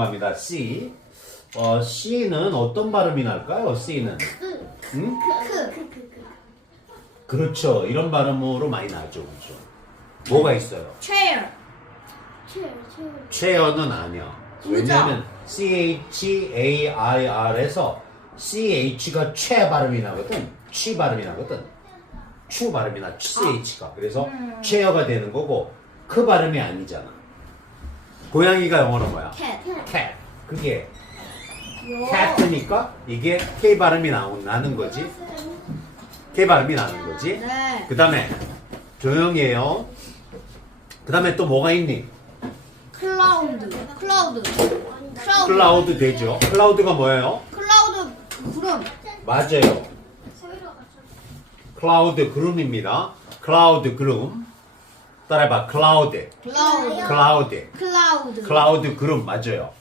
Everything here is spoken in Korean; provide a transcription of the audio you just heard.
합니다. C. 어, C는 어떤 발음이 날까요? C는. 응? 그렇죠. 이런 발음으로 많이 나죠. 그렇죠. 뭐가 있어요? chair. 체어는 아니야. 왜냐면 C-H-A-I-R에서 C-H가 최 발음이 나거든. 취 발음이 나거든. 추 발음이 나. C-H가. 그래서 체어가 되는 거고 그 발음이 아니잖아. 고양이가 영어로 뭐야? cat. 그게 cat니까 이게 K 발음이 나오, 나는 거지. K 발음이 나는 거지. 네. 그 다음에 조용히 해요. 그 다음에 또 뭐가 있니? cloud. cloud. cloud. 클라우드 되죠. 클라우드가 뭐예요? cloud 구름. 맞아요. 클라우드 그룹입니다. 클라우드 그룹. 따라해봐. 클라우드. cloud. 클라우드. cloud. 클라우드 그룹 맞아요.